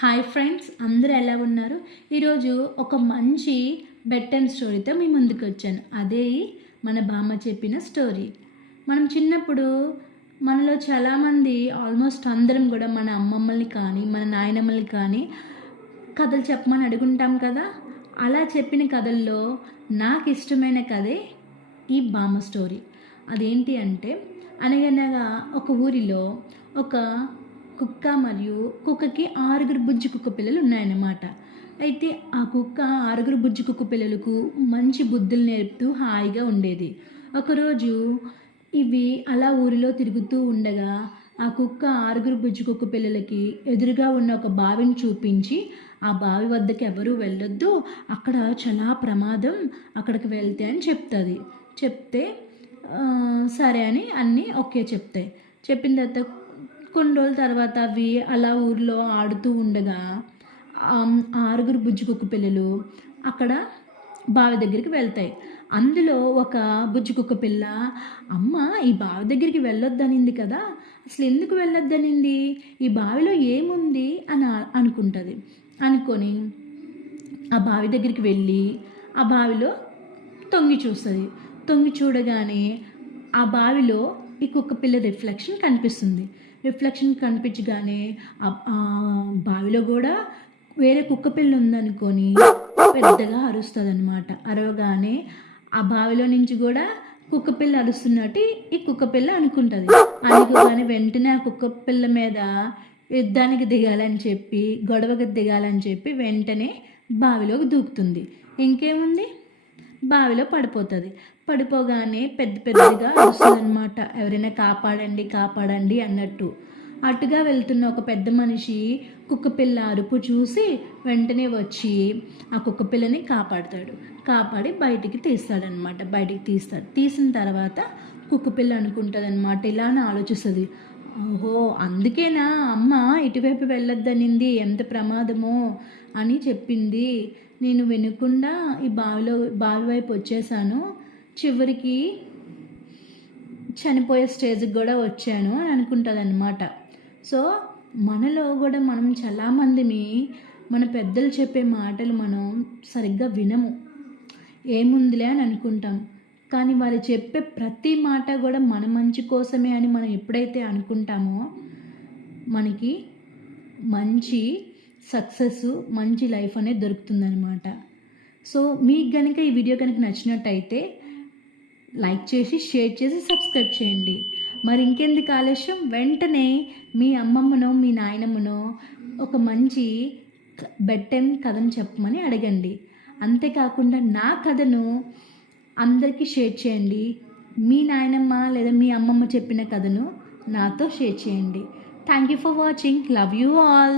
Hi friends, అందరూ ఎలా ఉన్నారు? ఈరోజు ఒక మంచి బెడ్ టైమ్ స్టోరీతో మీ ముందుకు వచ్చాను. అదే మన బామ్మ చెప్పిన స్టోరీ. మనం చిన్నప్పుడు మనలో చాలామంది ఆల్మోస్ట్ అందరం కూడా మన అమ్మమ్మల్ని కానీ మన నాయనమ్మల్ని కానీ కథలు చెప్పమని అడుగుంటాం కదా. అలా చెప్పిన కథల్లో నాకు ఇష్టమైన కథే ఈ బామ్మ స్టోరీ. అదేంటి అంటే, అనగనగా ఒక ఊరిలో ఒక కుక్క మరియు కుక్కకి 6 బుజ్జి కుక్క పిల్లలు ఉన్నాయన్నమాట. అయితే ఆ కుక్క 6 బుజ్జి కుక్క పిల్లలకు మంచి బుద్ధులు నేర్పుతూ హాయిగా ఉండేది. ఒకరోజు ఇవి అలా ఊరిలో తిరుగుతూ ఉండగా ఆ కుక్క 6 బుజ్జి కుక్క పిల్లలకి ఎదురుగా ఉన్న ఒక బావిని చూపించి, ఆ బావి వద్దకు ఎవరూ వెళ్ళొద్దు, అక్కడ చాలా ప్రమాదం, అక్కడికి వెళ్తే అని చెప్తే సరే అని అన్నీ ఓకే చెప్తాయి. చెప్పిన తర్వాత కొన్ని రోజుల తర్వాత అవి అలా ఊర్లో ఆడుతూ ఉండగా 6 బుజ్జి కుక్క పిల్లలు అక్కడ బావి దగ్గరికి వెళ్తాయి. అందులో ఒక బుజ్జి కుక్క పిల్ల, అమ్మ ఈ బావి దగ్గరికి వెళ్ళొద్దనింది కదా, అసలు ఎందుకు వెళ్ళొద్దనింది, ఈ బావిలో ఏముంది అని అనుకుంటుంది. అనుకొని ఆ బావి దగ్గరికి వెళ్ళి ఆ బావిలో తొంగి చూస్తుంది. తొంగి చూడగానే ఆ బావిలో ఈ కుక్క పిల్ల రిఫ్లెక్షన్ కనిపించగానే ఆ బావిలో కూడా వేరే కుక్క పిల్ల ఉందనుకొని పెద్దగా అరుస్తుంది అనమాట. అరవగానే ఆ బావిలో నుంచి కూడా కుక్క పిల్ల అరుస్తున్నట్టు ఈ కుక్క పిల్ల అనుకుంటుంది. అనుకోగానే వెంటనే ఆ కుక్క పిల్ల మీద యుద్ధానికి గొడవకి దిగాలని చెప్పి వెంటనే బావిలోకి దూకుతుంది. ఇంకేముంది, బావిలో పడిపోగానే పెద్దగా అరుస్తుంది అనమాట. ఎవరైనా కాపాడండి అన్నట్టు. అటుగా వెళ్తున్న ఒక పెద్ద మనిషి కుక్కపిల్ల అరుపు చూసి వెంటనే వచ్చి ఆ కుక్కపిల్లని కాపాడి బయటికి తీసిన తర్వాత కుక్కపిల్ల అనుకుంటుంది అనమాట, ఇలానే ఆలోచిస్తుంది, ఓహో అందుకేనా అమ్మ ఇటువైపు వెళ్ళొద్దనింది, ఎంత ప్రమాదమో అని చెప్పింది, నేను వినకుండా ఈ బావి వైపు వచ్చేసాను, చివరికి చనిపోయే స్టేజ్కి కూడా వచ్చాను అని అనుకుంటుంది అనమాట. సో మనలో కూడా మనం చాలామందిని మన పెద్దలు చెప్పే మాటలు మనం సరిగ్గా వినము, ఏముందిలే అని అనుకుంటాం. కానీ వాళ్ళు చెప్పే ప్రతి మాట కూడా మన మంచి కోసమే అని మనం ఎప్పుడైతే అనుకుంటామో మనకి మంచి సక్సెస్, మంచి లైఫ్ అనేది దొరుకుతుందనమాట. సో మీకు కనుక ఈ వీడియో కనుక నచ్చినట్టయితే లైక్ చేసి, షేర్ చేసి, సబ్స్క్రైబ్ చేయండి. మరి ఇంకెందుకు ఆలస్యం, వెంటనే మీ అమ్మమ్మనో మీ నాయనమ్మనో ఒక మంచి బెడ్ టైం కథను చెప్పమని అడగండి. అంతేకాకుండా నా కథను అందరికీ షేర్ చేయండి. మీ నాయనమ్మ లేదా మీ అమ్మమ్మ చెప్పిన కథను నాతో షేర్ చేయండి. Thank you for watching. Love you all.